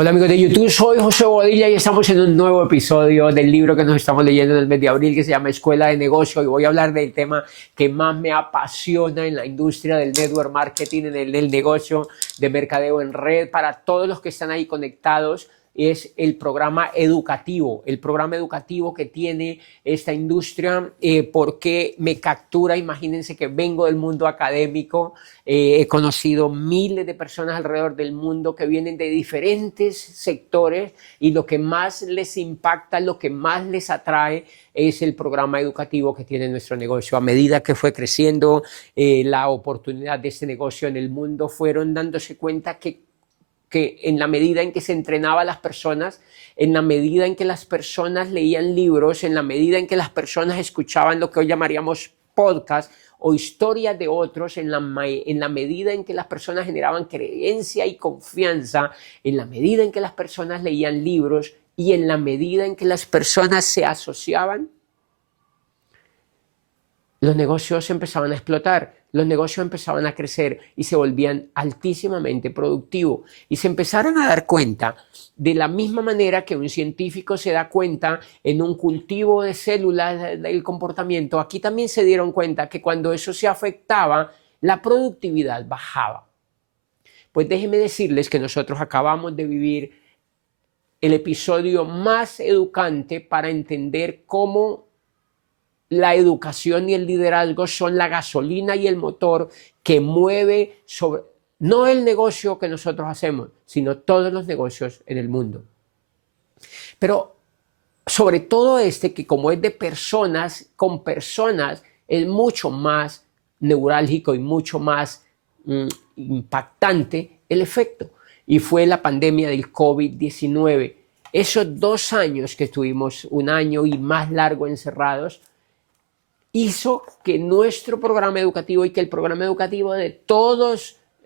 Hola amigos de YouTube, soy José Bodilla y estamos en un nuevo episodio del libro que nos estamos leyendo en el mes de abril que se llama Escuela de Negocio y voy a hablar del tema que más me apasiona en la industria del network marketing, en el negocio de mercadeo en red para todos los que están ahí conectados. Es el programa educativo que tiene esta industria porque me captura. Imagínense que vengo del mundo académico, he conocido miles de personas alrededor del mundo que vienen de diferentes sectores y lo que más les impacta, lo que más les atrae es el programa educativo que tiene nuestro negocio. A medida que fue creciendo la oportunidad de este negocio en el mundo, fueron dándose cuenta que en la medida en que se entrenaba a las personas, en la medida en que las personas leían libros, en la medida en que las personas escuchaban lo que hoy llamaríamos podcast o historias de otros, en la medida en que las personas generaban creencia y confianza, en la medida en que las personas leían libros y en la medida en que las personas se asociaban, los negocios empezaban a explotar, los negocios empezaban a crecer y se volvían altísimamente productivos. Y se empezaron a dar cuenta de la misma manera que un científico se da cuenta en un cultivo de células del comportamiento. Aquí también se dieron cuenta que cuando eso se afectaba, la productividad bajaba. Pues déjenme decirles que nosotros acabamos de vivir el episodio más educante para entender cómo la educación y el liderazgo son la gasolina y el motor que mueve no el negocio que nosotros hacemos, sino todos los negocios en el mundo. Pero sobre todo que como es de personas con personas, es mucho más neurálgico y mucho más impactante el efecto. Y fue la pandemia del COVID-19. Esos 2 años que estuvimos, 1 año y más largo encerrados, hizo que nuestro programa educativo y que el programa educativo de todo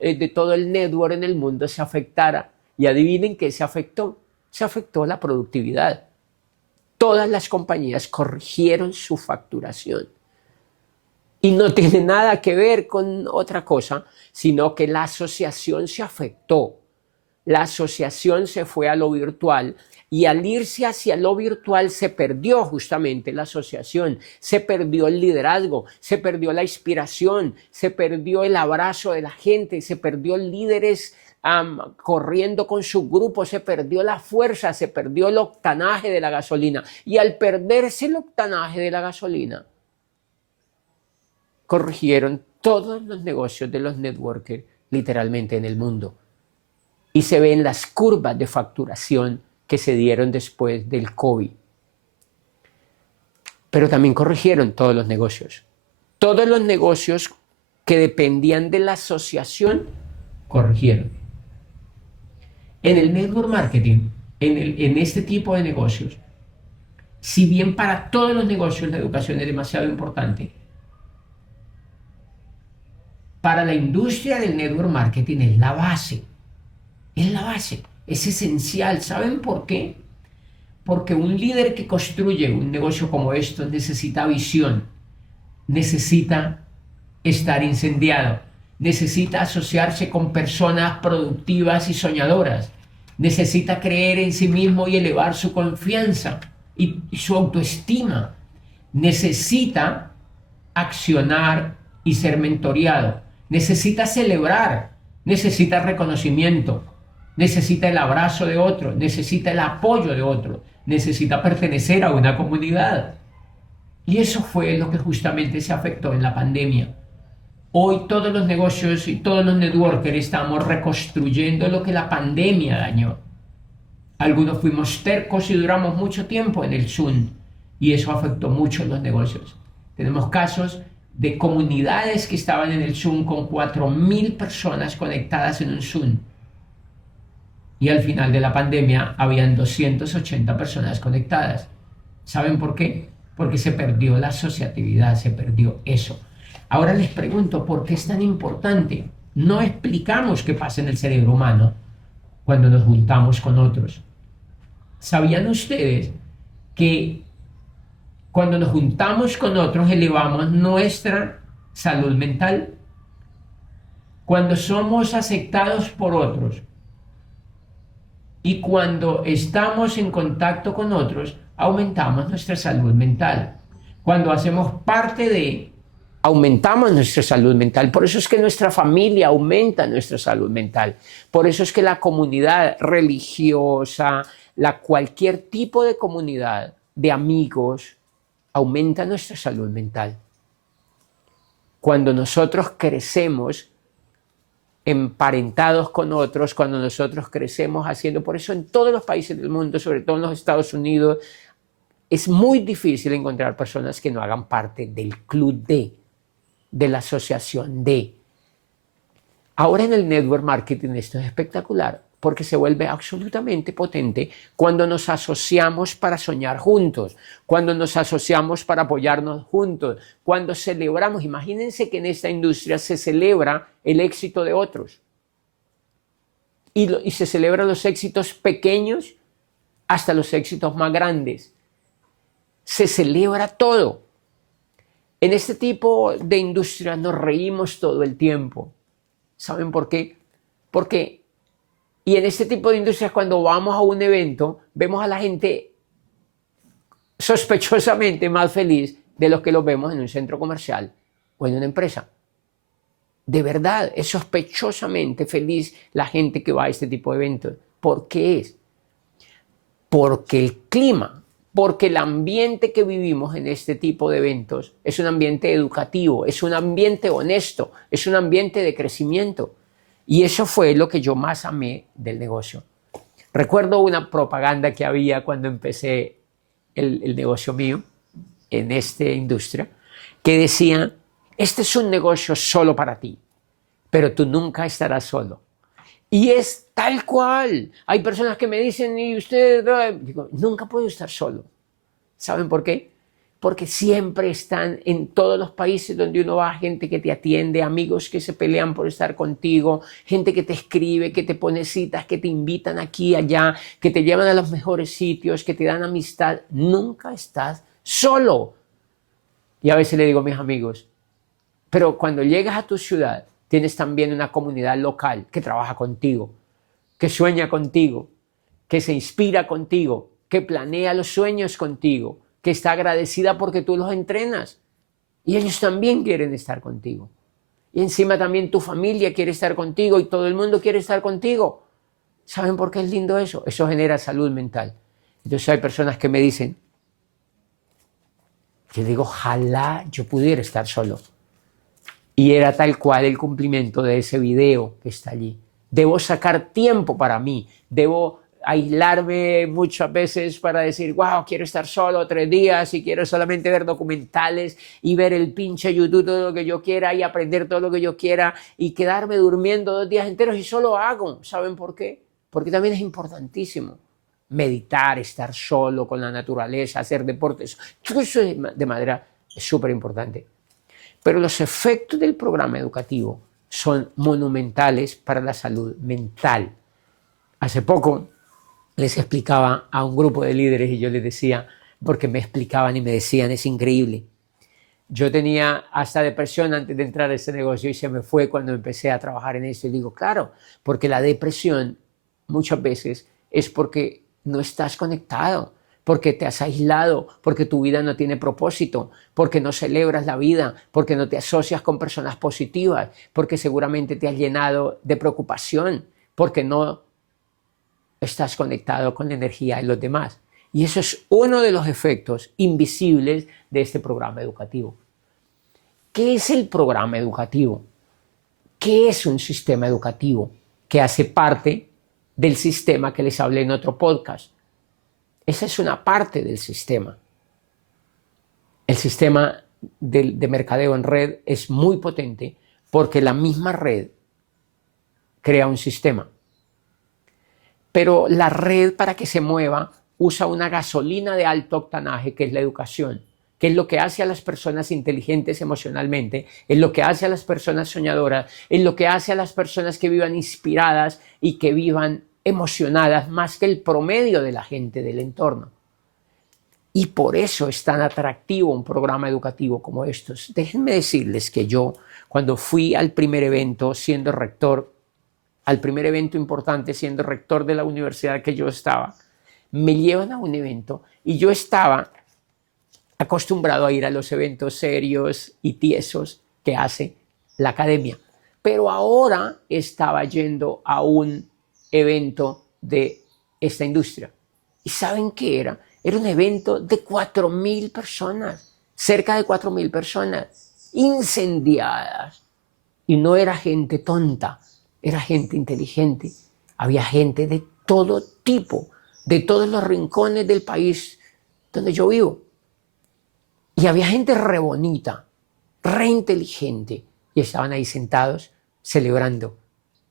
el network en el mundo se afectara. Y adivinen qué se afectó. Se afectó la productividad. Todas las compañías corrigieron su facturación. Y no tiene nada que ver con otra cosa, sino que la asociación se afectó. La asociación se fue a lo virtual. Y al irse hacia lo virtual se perdió justamente la asociación, se perdió el liderazgo, se perdió la inspiración, se perdió el abrazo de la gente, se perdió líderes corriendo con su grupo, se perdió la fuerza, se perdió el octanaje de la gasolina. Y al perderse el octanaje de la gasolina, corrigieron todos los negocios de los networkers literalmente en el mundo. Y se ven las curvas de facturación que se dieron después del COVID. Pero también corrigieron todos los negocios. Todos los negocios que dependían de la asociación, corrigieron. En el network marketing, en este tipo de negocios, si bien para todos los negocios la educación es demasiado importante, para la industria del network marketing es la base. Es la base. Es esencial. ¿Saben por qué? Porque un líder que construye un negocio como esto necesita visión, necesita estar incendiado, necesita asociarse con personas productivas y soñadoras, necesita creer en sí mismo y elevar su confianza y su autoestima, necesita accionar y ser mentoreado, necesita celebrar, necesita reconocimiento, necesita el abrazo de otro, necesita el apoyo de otro, necesita pertenecer a una comunidad. Y eso fue lo que justamente se afectó en la pandemia. Hoy todos los negocios y todos los networkers estamos reconstruyendo lo que la pandemia dañó. Algunos fuimos tercos y duramos mucho tiempo en el Zoom y eso afectó mucho los negocios. Tenemos casos de comunidades que estaban en el Zoom con 4.000 personas conectadas en un Zoom. Y al final de la pandemia habían 280 personas conectadas. ¿Saben por qué? Porque se perdió la asociatividad, se perdió eso. Ahora les pregunto, ¿por qué es tan importante? No explicamos qué pasa en el cerebro humano cuando nos juntamos con otros. ¿Sabían ustedes que cuando nos juntamos con otros elevamos nuestra salud mental? Cuando somos aceptados por otros, Y cuando estamos en contacto con otros, aumentamos nuestra salud mental. Cuando hacemos parte de, aumentamos nuestra salud mental. Por eso es que nuestra familia aumenta nuestra salud mental. Por eso es que la comunidad religiosa, cualquier tipo de comunidad de amigos, aumenta nuestra salud mental. Cuando nosotros crecemos emparentados con otros, cuando nosotros crecemos haciendo, por eso en todos los países del mundo, sobre todo en los Estados Unidos, es muy difícil encontrar personas que no hagan parte del club de la asociación de. Ahora en el network marketing esto es espectacular, porque se vuelve absolutamente potente cuando nos asociamos para soñar juntos, cuando nos asociamos para apoyarnos juntos, cuando celebramos. Imagínense que en esta industria se celebra el éxito de otros y se celebran los éxitos pequeños hasta los éxitos más grandes. Se celebra todo. En este tipo de industria nos reímos todo el tiempo. ¿Saben por qué? Y en este tipo de industrias, cuando vamos a un evento, vemos a la gente sospechosamente más feliz de los que los vemos en un centro comercial o en una empresa. De verdad, es sospechosamente feliz la gente que va a este tipo de eventos. ¿Por qué es? Porque el clima, porque el ambiente que vivimos en este tipo de eventos es un ambiente educativo, es un ambiente honesto, es un ambiente de crecimiento. Y eso fue lo que yo más amé del negocio. Recuerdo una propaganda que había cuando empecé el negocio mío en esta industria, que decía: este es un negocio solo para ti, pero tú nunca estarás solo. Y es tal cual. Hay personas que me dicen: ¿y usted? Digo, nunca puedo estar solo. ¿Saben por qué? Porque siempre están en todos los países donde uno va gente que te atiende, amigos que se pelean por estar contigo, gente que te escribe, que te pone citas, que te invitan aquí y allá, que te llevan a los mejores sitios, que te dan amistad. Nunca estás solo. Y a veces le digo a mis amigos: pero cuando llegas a tu ciudad, tienes también una comunidad local que trabaja contigo, que sueña contigo, que se inspira contigo, que planea los sueños contigo, que está agradecida porque tú los entrenas. Y ellos también quieren estar contigo. Y encima también tu familia quiere estar contigo y todo el mundo quiere estar contigo. ¿Saben por qué es lindo eso? Eso genera salud mental. Entonces hay personas que me dicen, yo digo, ojalá yo pudiera estar solo. Y era tal cual el cumplimiento de ese video que está allí. Debo sacar tiempo para mí, debo aislarme muchas veces para decir, wow, quiero estar solo 3 días y quiero solamente ver documentales y ver el pinche YouTube todo lo que yo quiera y aprender todo lo que yo quiera y quedarme durmiendo 2 días enteros, y solo hago. ¿Saben por qué? Porque también es importantísimo meditar, estar solo con la naturaleza, hacer deportes. Todo eso de manera es súper importante. Pero los efectos del programa educativo son monumentales para la salud mental. Hace poco les explicaba a un grupo de líderes y yo les decía, porque me explicaban y me decían, es increíble. Yo tenía hasta depresión antes de entrar a ese negocio y se me fue cuando empecé a trabajar en eso. Y digo, claro, porque la depresión muchas veces es porque no estás conectado, porque te has aislado, porque tu vida no tiene propósito, porque no celebras la vida, porque no te asocias con personas positivas, porque seguramente te has llenado de preocupación, porque no estás conectado con la energía de los demás. Y eso es uno de los efectos invisibles de este programa educativo. ¿Qué es el programa educativo? ¿Qué es un sistema educativo que hace parte del sistema que les hablé en otro podcast? Esa es una parte del sistema. El sistema de mercadeo en red es muy potente porque la misma red crea un sistema. Pero la red, para que se mueva, usa una gasolina de alto octanaje, que es la educación, que es lo que hace a las personas inteligentes emocionalmente, es lo que hace a las personas soñadoras, es lo que hace a las personas que vivan inspiradas y que vivan emocionadas más que el promedio de la gente del entorno. Y por eso es tan atractivo un programa educativo como estos. Déjenme decirles que yo, cuando fui al primer evento siendo rector, al primer evento importante siendo rector de la universidad que yo estaba. Me llevan a un evento y yo estaba acostumbrado a ir a los eventos serios y tiesos que hace la academia. Pero ahora estaba yendo a un evento de esta industria. ¿Y saben qué era? Era un evento de 4,000 personas, cerca de 4,000 personas, incendiadas. Y no era gente tonta, era gente inteligente. Había gente de todo tipo, de todos los rincones del país donde yo vivo. Y había gente re bonita, re inteligente. Y estaban ahí sentados celebrando.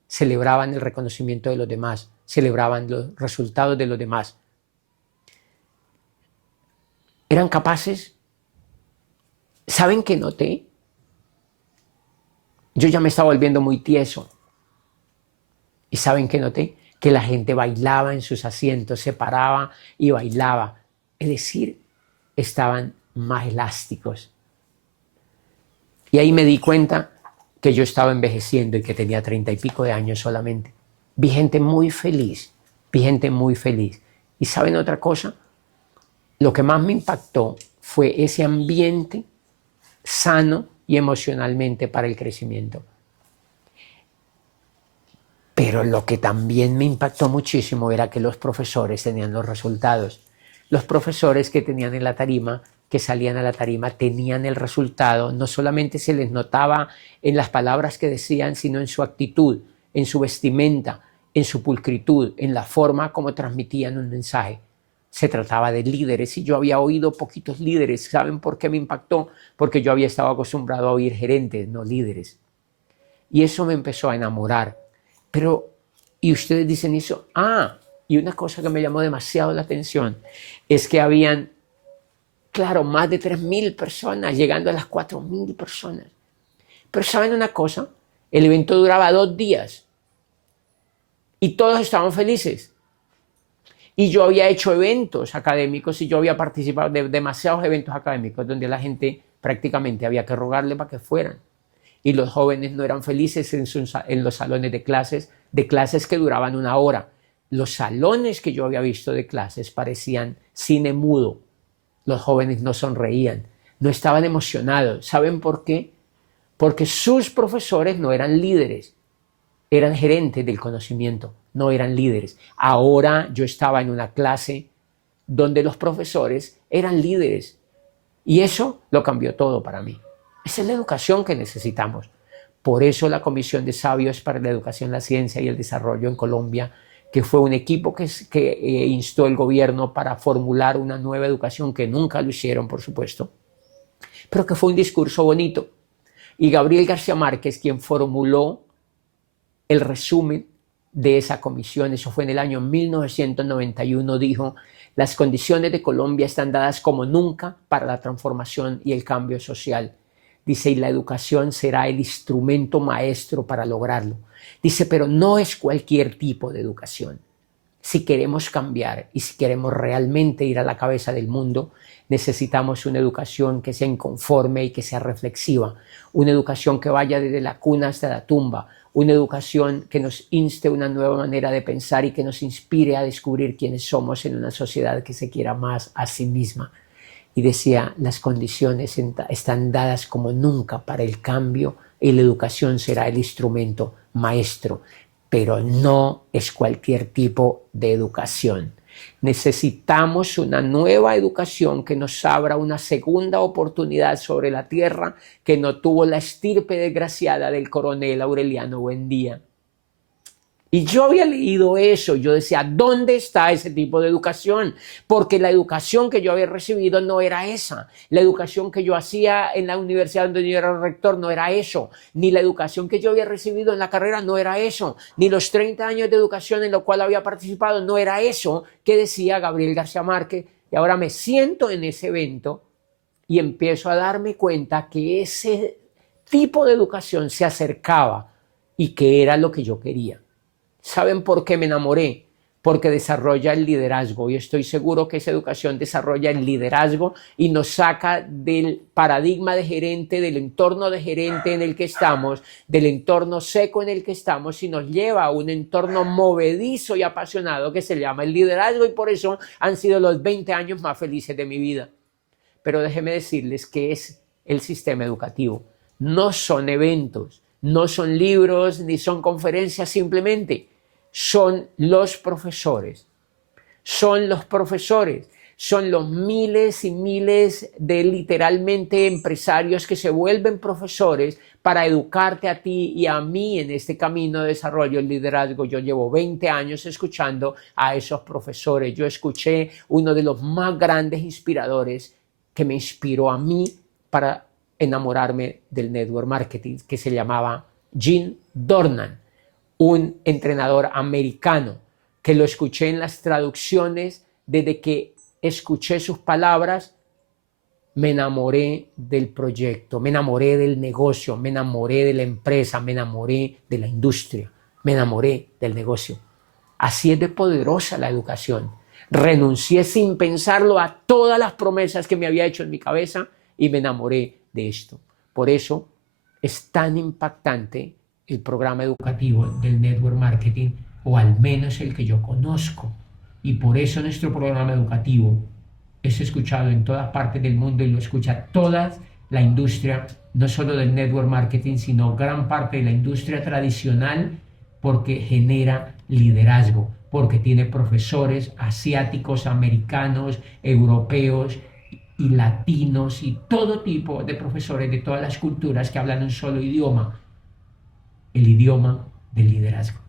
Celebraban el reconocimiento de los demás, celebraban los resultados de los demás. Eran capaces. ¿Saben qué noté? Yo ya me estaba volviendo muy tieso. ¿Y saben qué noté? Que la gente bailaba en sus asientos, se paraba y bailaba. Es decir, estaban más elásticos. Y ahí me di cuenta que yo estaba envejeciendo y que tenía 30 y pico de años solamente. Vi gente muy feliz, vi gente muy feliz. ¿Y saben otra cosa? Lo que más me impactó fue ese ambiente sano y emocionalmente para el crecimiento. Pero lo que también me impactó muchísimo era que los profesores tenían los resultados. Los profesores que tenían en la tarima, que salían a la tarima, tenían el resultado. No solamente se les notaba en las palabras que decían, sino en su actitud, en su vestimenta, en su pulcritud, en la forma como transmitían un mensaje. Se trataba de líderes y yo había oído poquitos líderes. ¿Saben por qué me impactó? Porque yo había estado acostumbrado a oír gerentes, no líderes. Y eso me empezó a enamorar. Pero, y ustedes dicen eso, y una cosa que me llamó demasiado la atención es que habían, claro, más de 3,000 personas, llegando a las 4,000 personas. Pero ¿saben una cosa? El evento duraba 2 días y todos estaban felices. Y yo había hecho eventos académicos y yo había participado de demasiados eventos académicos donde la gente prácticamente había que rogarle para que fueran. Y los jóvenes no eran felices en los salones de clases que duraban 1 hora. Los salones que yo había visto de clases parecían cine mudo. Los jóvenes no sonreían, no estaban emocionados. ¿Saben por qué? Porque sus profesores no eran líderes, eran gerentes del conocimiento, no eran líderes. Ahora yo estaba en una clase donde los profesores eran líderes y eso lo cambió todo para mí. Esa es la educación que necesitamos. Por eso la Comisión de Sabios para la Educación, la Ciencia y el Desarrollo en Colombia, que fue un equipo que instó el gobierno para formular una nueva educación, que nunca lo hicieron, por supuesto, pero que fue un discurso bonito. Y Gabriel García Márquez, quien formuló el resumen de esa comisión, eso fue en el año 1991, dijo: las condiciones de Colombia están dadas como nunca para la transformación y el cambio social. Dice, y la educación será el instrumento maestro para lograrlo. Dice, pero no es cualquier tipo de educación. Si queremos cambiar y si queremos realmente ir a la cabeza del mundo, necesitamos una educación que sea inconforme y que sea reflexiva, una educación que vaya desde la cuna hasta la tumba, una educación que nos inste a una nueva manera de pensar y que nos inspire a descubrir quiénes somos en una sociedad que se quiera más a sí misma. Y decía, las condiciones están dadas como nunca para el cambio y la educación será el instrumento maestro, pero no es cualquier tipo de educación. Necesitamos una nueva educación que nos abra una segunda oportunidad sobre la tierra que no tuvo la estirpe desgraciada del coronel Aureliano Buendía. Y yo había leído eso, yo decía, ¿dónde está ese tipo de educación? Porque la educación que yo había recibido no era esa. La educación que yo hacía en la universidad donde yo era rector no era eso. Ni la educación que yo había recibido en la carrera no era eso. Ni los 30 años de educación en lo cual había participado no era eso que decía Gabriel García Márquez. Y ahora me siento en ese evento y empiezo a darme cuenta que ese tipo de educación se acercaba y que era lo que yo quería. ¿Saben por qué me enamoré? porque desarrolla el liderazgo, y estoy seguro que esa educación desarrolla el liderazgo y nos saca del paradigma de gerente, del entorno de gerente en el que estamos, del entorno seco en el que estamos, y nos lleva a un entorno movedizo y apasionado que se llama el liderazgo, y por eso han sido los 20 años más felices de mi vida. Pero déjenme decirles que es el sistema educativo. No son eventos, no son libros, ni son conferencias simplemente. Son los profesores, son los miles y miles de literalmente empresarios que se vuelven profesores para educarte a ti y a mí en este camino de desarrollo del liderazgo. Yo llevo 20 años escuchando a esos profesores. Yo escuché uno de los más grandes inspiradores que me inspiró a mí para enamorarme del network marketing, que se llamaba Jim Dornan, un entrenador americano que lo escuché en las traducciones. Desde que escuché sus palabras, me enamoré del proyecto, me enamoré del negocio, me enamoré de la empresa, me enamoré de la industria, me enamoré del negocio. Así es de poderosa la educación. Renuncié sin pensarlo a todas las promesas que me había hecho en mi cabeza y me enamoré de esto. Por eso es tan impactante el programa educativo del network marketing, o al menos el que yo conozco. Y por eso nuestro programa educativo es escuchado en todas partes del mundo y lo escucha toda la industria, no solo del network marketing, sino gran parte de la industria tradicional, porque genera liderazgo, porque tiene profesores asiáticos, americanos, europeos y latinos y todo tipo de profesores de todas las culturas que hablan un solo idioma, el idioma del liderazgo.